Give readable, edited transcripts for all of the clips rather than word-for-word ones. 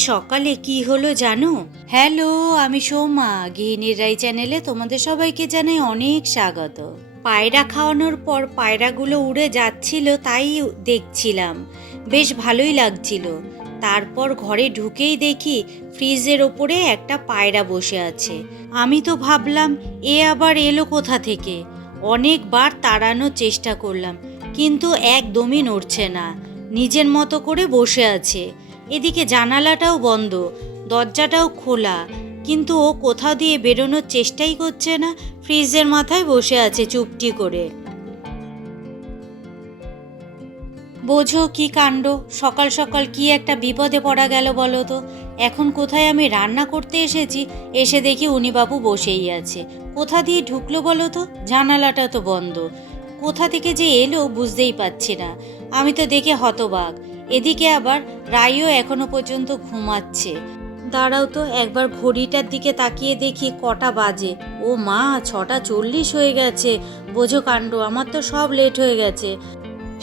সকালে কি হলো জানো? হ্যালো, আমি সৌমা। গৃহিণীর রাই চ্যানেলে তোমাদের সবাইকে জানাই অনেক স্বাগত। পায়রা খাওয়ানোর পর পায়রাগুলো উড়ে যাচ্ছিল, তাই দেখছিলাম। বেশ ভালোই লাগছিল। তারপর ঘরে ঢুকেই দেখি ফ্রিজের ওপরে একটা পায়রা বসে আছে। আমি তো ভাবলাম এ আবার এলো কোথা থেকে। অনেকবার তাড়ানোর চেষ্টা করলাম, কিন্তু একদমই নড়ছে না, নিজের মতো করে বসে আছে। এদিকে জানালাটাও বন্ধ, দরজাটাও খোলা, কিন্তু ও কোথাও দিয়ে বেরোনোর চেষ্টাই করছে না। ফ্রিজের মাথায় বসে আছে চুপটি করে। বোঝো কি কাণ্ড! সকাল সকাল কি একটা বিপদে পড়া গেল বলো তো। এখন কোথায় আমি রান্না করতে এসেছি, এসে দেখি উনিবাবু বসেই আছে। কোথা দিয়ে ঢুকলো বলো তো? জানালাটা তো বন্ধ। কোথা থেকে যে এলো বুঝতেই পারছি না। আমি তো দেখে হতবাক। এদিকে আবার রাইও এখনো পর্যন্ত ঘুমাচ্ছে। দাঁড়াও তো, একবার ঘড়িটার দিকে তাকিয়ে দেখি কটা বাজে। ও মা, 6:40 হয়ে গেছে। বোঝো কাণ্ড, আমার তো সব লেট হয়ে গেছে।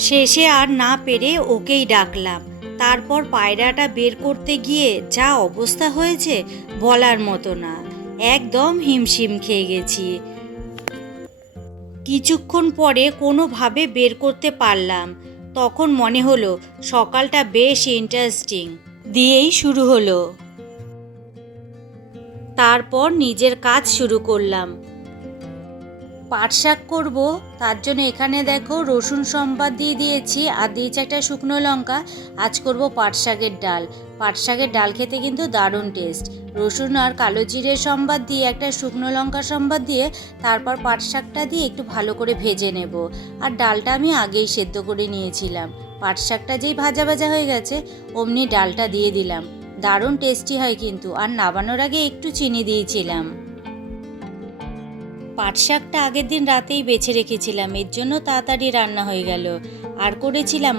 শেষে আর না পেরে ওকেই ডাকলাম। তারপর পায়রাটা বের করতে গিয়ে যা অবস্থা হয়েছে বলার মতো না। একদম হিমশিম খেয়ে গেছি। কিছুক্ষণ পরে কোনোভাবে বের করতে পারলাম। তখন মনে হলো সকালটা বেশ ইন্টারেস্টিং দিয়েই শুরু হলো। তারপর নিজের কাজ শুরু করলাম। পাট শাক করবো, তার জন্য এখানে দেখো রসুন সম্বাদ দিয়ে দিয়েছি, আর দিয়েছি একটা শুকনো লঙ্কা। আজ করব পাট শাকের ডাল। পাট শাকের ডাল খেতে কিন্তু দারুণ টেস্ট। রসুন আর কালো জিরের সম্বাদ দিয়ে, একটা শুকনো লঙ্কা সম্বাদ দিয়ে, তারপর পাট শাকটা দিয়ে একটু ভালো করে ভেজে নেব। আর ডালটা আমি আগেই সেদ্ধ করে নিয়েছিলাম। পাট শাকটা যেই ভাজা ভাজা হয়ে গেছে অমনি ডালটা দিয়ে দিলাম। দারুণ টেস্টি হয় কিন্তু। আর নামানোর আগে একটু চিনি দিয়েছিলাম। পাট শাকটা আগের দিন রাতেই বেছে রেখেছিলাম, এর জন্য তাড়াতাড়ি রান্না হয়ে গেল। আর করেছিলাম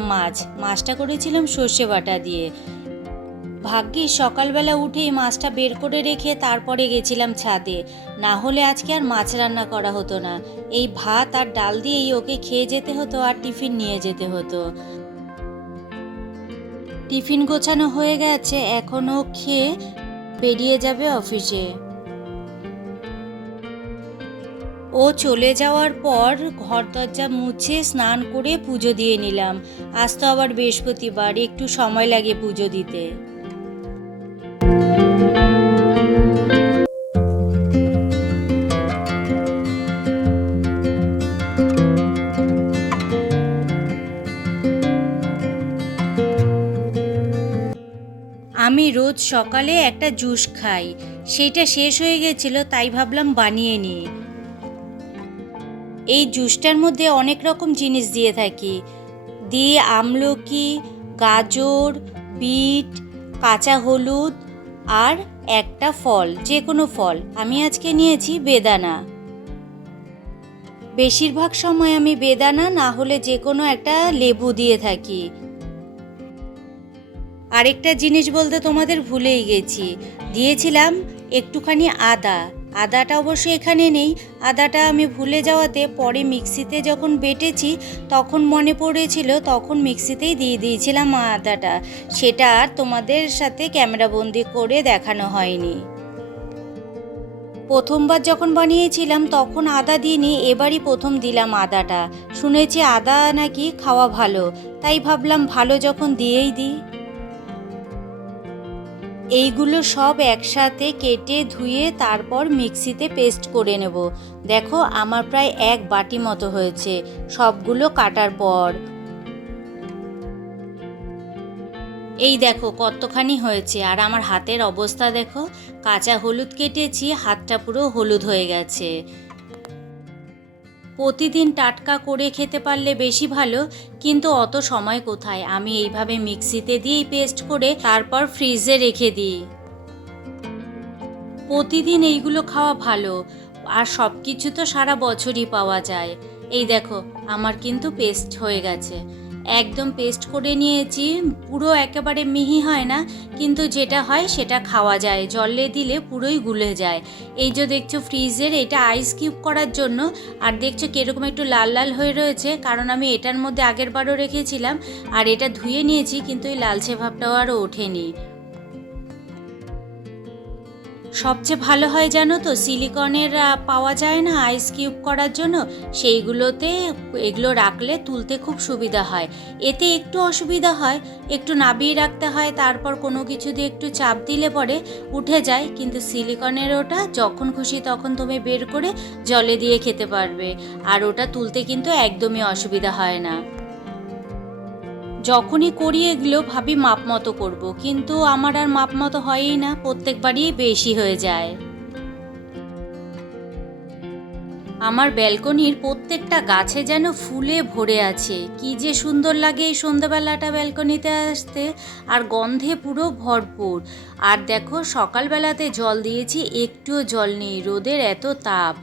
মাছটা করেছিলাম সর্ষে বাটা দিয়ে। ভাগ্যিস সকালবেলা উঠেই মাছটা বের করে রেখে তারপরে গেছিলাম ছাদে, না হলে আজকে আর মাছ রান্না করা হতো না। এই ভাত আর ডাল দিয়েই ওকে খেয়ে যেতে হতো আর টিফিন নিয়ে যেতে হতো। টিফিন গোছানো হয়ে গেছে, এখনও খেয়ে বেরিয়ে যাবে অফিসে। ও চলে যাওয়ার পর ঘর দরজা মুছে স্নান করে পুজো দিয়ে নিলাম। আজ তো আবার বৃহস্পতিবার, একটু সময় লাগে পুজো দিতে। আমি রোজ সকালে একটা জুস খাই, সেইটা শেষ হয়ে গেছিল, তাই ভাবলাম বানিয়ে নিই। এই জুসটার মধ্যে অনেক রকম জিনিস দিয়ে থাকি। দিয়ে আমলকি, গাজর, বিট, কাঁচা হলুদ আর একটা ফল, যে কোনো ফল। আমি আজকে নিয়েছি বেদানা। বেশিরভাগ সময় আমি বেদানা না হলে যে কোনো একটা লেবু দিয়ে থাকি। আরেকটা জিনিস বলতে তোমাদের ভুলেই গেছি, দিয়েছিলাম একটুখানি আদাটা অবশ্য এখানে নেই। আদাটা আমি ভুলে যাওয়াতে পরে মিক্সিতে যখন বেটেছি তখন মনে পড়েছিল, তখন মিক্সিতেই দিয়ে দিয়েছিলাম আদাটা। সেটা আর তোমাদের সাথে ক্যামেরাবন্দি করে দেখানো হয়নি। প্রথমবার যখন বানিয়েছিলাম তখন আদা দিইনি, এবারই প্রথম দিলাম আদাটা। শুনেছি আদা নাকি খাওয়া ভালো, তাই ভাবলাম ভালো যখন দিয়েই দিই। এইগুলো সব একসাথে কেটে ধুয়ে তারপর মিক্সিতে পেস্ট করে নেব। দেখো আমার প্রায় 1 বাটি মতো হয়েছে সবগুলো কাটার পর। এই দেখো কতখানি হয়েছে। আর আমার হাতের অবস্থা দেখো, কাঁচা হলুদ কেটেছি, হাতটা পুরো হলুদ হয়ে গেছে। প্রতিদিন টাটকা করে খেতে পারলে বেশি ভালো, কিন্তু অত সময় কোথায়। আমি এইভাবে মিক্সিতে দিয়েই পেস্ট করে তারপর ফ্রিজে রেখে দিই। প্রতিদিন এইগুলো খাওয়া ভালো, আর সব কিছু তো সারা বছরই পাওয়া যায়। এই দেখো আমার কিন্তু পেস্ট হয়ে গেছে, একদম পেস্ট করে নিয়েছি। পুরো একেবারে মিহি হয় না, কিন্তু যেটা হয় সেটা খাওয়া যায়, জলে দিলে পুরোই গুলে যায়। এই যে দেখছো ফ্রিজের, এটা আইস কিউব করার জন্য। আর দেখছো কীরকম একটু লাল লাল হয়ে রয়েছে, কারণ আমি এটার মধ্যে আগের বারও রেখেছিলাম আর এটা ধুয়ে নিয়েছি, কিন্তু এই লালচে ভাবটাও আরও ওঠেনি। সবচেয়ে ভালো হয় জানো তো, সিলিকনের পাওয়া যায় না আইস কিউব করার জন্য, সেইগুলোতে এগুলো রাখলে তুলতে খুব সুবিধা হয়। এতে একটু অসুবিধা হয়, একটু নাবিয়ে রাখতে হয়, তারপর কোনো কিছু দিয়ে একটু চাপ দিলে পরে উঠে যায়। কিন্তু সিলিকনের ওটা যখন খুশি তখন তুমি বের করে জলে দিয়ে খেতে পারবে, আর ওটা তুলতে কিন্তু একদমই অসুবিধা হয় না। যখনই করি এগুলো ভাবি মাপ মতো করবো, কিন্তু আমার আর মাপ মতো হয়ই না, প্রত্যেকবারই বেশি হয়ে যায়। আমার ব্যালকনির প্রত্যেকটা গাছে যেন ফুলে ভরে আছে, কি যে সুন্দর লাগে এই সন্ধ্যাবেলাটা ব্যালকনিতে আসতে, আর গন্ধে পুরো ভরপুর। আর দেখো সকালবেলাতে জল দিয়েছি, একটুও জল নেই, রোদের এত তাপ।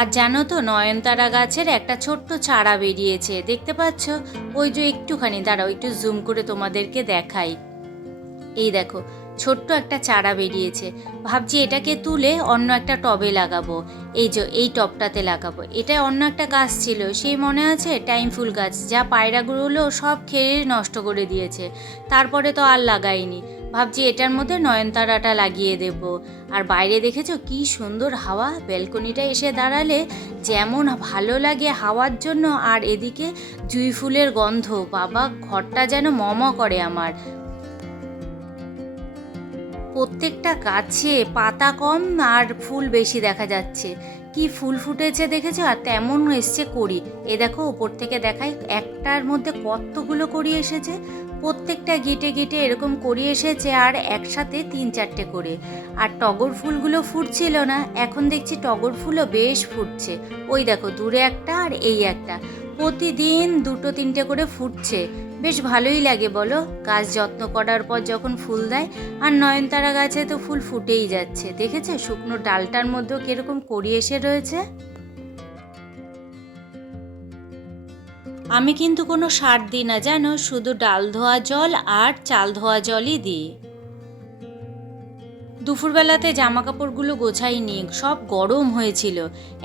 আর জানো তো, নয়নতারা গাছের একটা ছোট্ট চারা বেরিয়েছে, দেখতে পাচ্ছ? ওই যে একটুখানি দাঁড়াও, একটু জুম করে তোমাদেরকে দেখাই। এই দেখো, ছোট্ট একটা চারা বেরিয়েছে। ভাবছি এটাকে তুলে অন্য একটা টবে লাগাবো। এই যে এই টবটাতে লাগাবো। এটা অন্য একটা গাছ ছিল, সেই মনে আছে, টাইম ফুল গাছ, যা পায়রাগুলো সব খেয়ে নষ্ট করে দিয়েছে। তারপরে তো আর লাগাইনি। ভাবছি এটার মধ্যে নয়নতারাটা লাগিয়ে দেব। আর বাইরে দেখেছো কি সুন্দর হাওয়া, ব্যালকনিটা এসে দাঁড়ালে যেমন ভালো লাগে হাওয়ার জন্য, আর এদিকে জুঁই ফুলের গন্ধ, বাবা ঘরটা যেন মম করে আমার। প্রত্যেকটা গাছে পাতা কম আর ফুল বেশি দেখা যাচ্ছে। কি ফুল ফুটেছে দেখেছো, আর তেমন এসছে কড়ি। এ দেখো ওপর থেকে দেখাই, একটার মধ্যে কতগুলো কড়ি এসেছে। প্রত্যেকটা গিটে গিটে এরকম কড়ি এসেছে, আর একসাথে 3-4টে করে। আর টগর ফুলগুলো ফুটছিল না, এখন দেখছি টগর ফুলও বেশ ফুটছে। ওই দেখো দূরে একটা আর এই একটা, প্রতিদিন 2-3টে করে ফুটছে। বেশ ভালোই লাগে বলো, গাছ যত্ন করার পর যখন ফুল দেয়। আর নয়নতারা গাছে তো ফুল ফুটেই যাচ্ছে, দেখেছো শুকনো ডালটার মধ্যেও কিরকম কড়ি এসে রয়েছে। আমি কিন্তু কোনো সার দিই না জানো, শুধু ডাল ধোয়া জল আর চাল ধোয়া জলই দিই। দুপুরবেলাতে জামা কাপড়গুলো গোছাইনি, সব গরম হয়েছিল।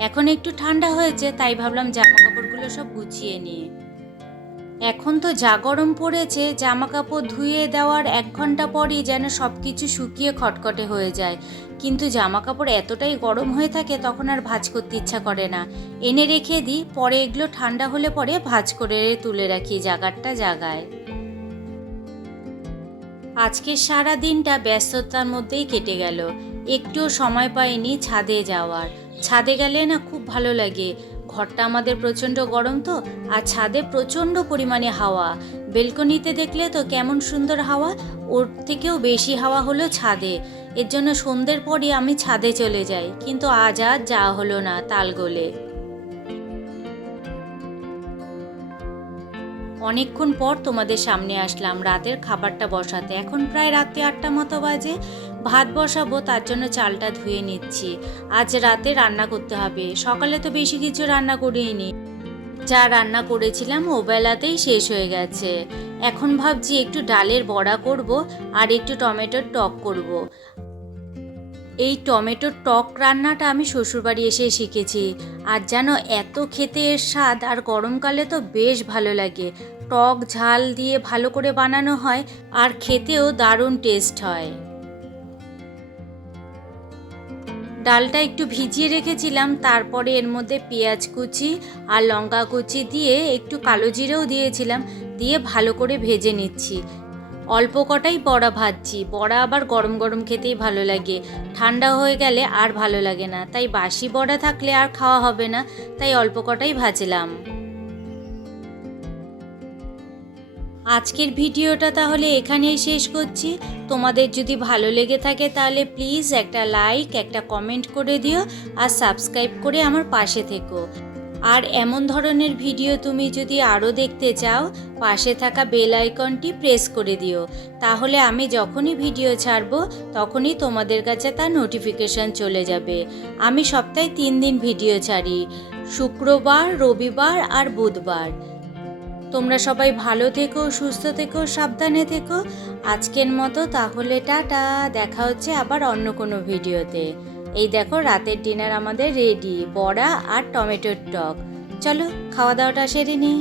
এখন একটু ঠান্ডা হয়েছে, তাই ভাবলাম জামা কাপড়গুলো সব গুছিয়ে নিই। এখন তো যা গরম পড়েছে, জামা কাপড় ধুয়ে দেওয়ার 1 ঘন্টা পরই যেন সব কিছু শুকিয়ে খটখটে হয়ে যায়। কিন্তু জামা কাপড় এতটাই গরম হয়ে থাকে, তখন আর ভাঁজ করতে ইচ্ছা করে না। এনে রেখে দিই, পরে এগুলো ঠান্ডা হলে পরে ভাঁজ করে তুলে রাখি জায়গাটা জায়গায়। আজকের সারা দিনটা ব্যস্ততার মধ্যেই কেটে গেল, একটুও সময় পাইনি ছাদে যাওয়ার। ছাদে গেলে না খুব ভালো লাগে, ঘরটা আমাদের প্রচণ্ড গরম তো, আর ছাদে প্রচণ্ড পরিমাণে হাওয়া। বেলকনিতে দেখলে তো কেমন সুন্দর হাওয়া, ওর থেকেও বেশি হাওয়া হলো ছাদে। এর জন্য সন্ধ্যের পরই আমি ছাদে চলে যাই, কিন্তু আজ আর যাওয়া হলো না তালগোলে। অনেকক্ষণ পর তোমাদের সামনে আসলাম রাতের খাবারটা বসাতে। এখন প্রায় রাতে 8টা মতো বাজে। ভাত বসাবো, তার জন্য চালটা ধুয়ে নিচ্ছি। আজ রাতে রান্না করতে হবে, সকালে তো বেশি কিছু রান্না করিনি, যা রান্না করেছিলাম ও বেলাতেই শেষ হয়ে গেছে। এখন ভাবছি একটু ডালের বড়া করব, আর একটু টমেটোর টক করব। এই টমেটোর টক রান্নাটা আমি শ্বশুরবাড়ি এসে শিখেছি, আর যেন এত খেতে এর স্বাদ, আর গরমকালে তো বেশ ভালো লাগে। টক ঝাল দিয়ে ভালো করে বানানো হয়, আর খেতেও দারুণ টেস্ট হয়। ডালটা একটু ভিজিয়ে রেখেছিলাম, তারপরে এর মধ্যে পেঁয়াজ কুচি আর লঙ্কা কুচি দিয়ে একটু কালো জিরেও দিয়েছিলাম, দিয়ে ভালো করে ভেজে নিচ্ছি। অল্প কটাই বড়া ভাজছি, বড়া আবার গরম গরম খেতেই ভালো লাগে, ঠান্ডা হয়ে গেলে আর ভালো লাগে না। তাই বাসি বড়া থাকলে আর খাওয়া হবে না, তাই অল্প কটাই ভাজলাম। আজকের ভিডিওটা তাহলে এখানেই শেষ করছি। তোমাদের যদি ভালো লেগে থাকে তাহলে প্লিজ একটা লাইক, একটা কমেন্ট করে দিও, আর সাবস্ক্রাইব করে আমার পাশে থেকো। আর এমন ধরনের ভিডিও তুমি যদি আরও দেখতে চাও, পাশে থাকা বেল আইকনটি প্রেস করে দিও, তাহলে আমি যখনই ভিডিও ছাড়বো তখনই তোমাদের কাছে তার নোটিফিকেশান চলে যাবে। আমি সপ্তাহে 3 দিন ভিডিও ছাড়ি, শুক্রবার, রবিবার আর বুধবার। তোমরা সবাই ভালো থেকো, সুস্থ থেকো, সাবধানে থেকো। আজকের মতো তাহলে টাটা, দেখা হচ্ছে আবার অন্য কোনো ভিডিওতে। এই দেখো রাতের ডিনার আমাদের রেডি, বড়া আর টমেটোর টক। চলো খাওয়া দাওয়াটা সেরে নিই।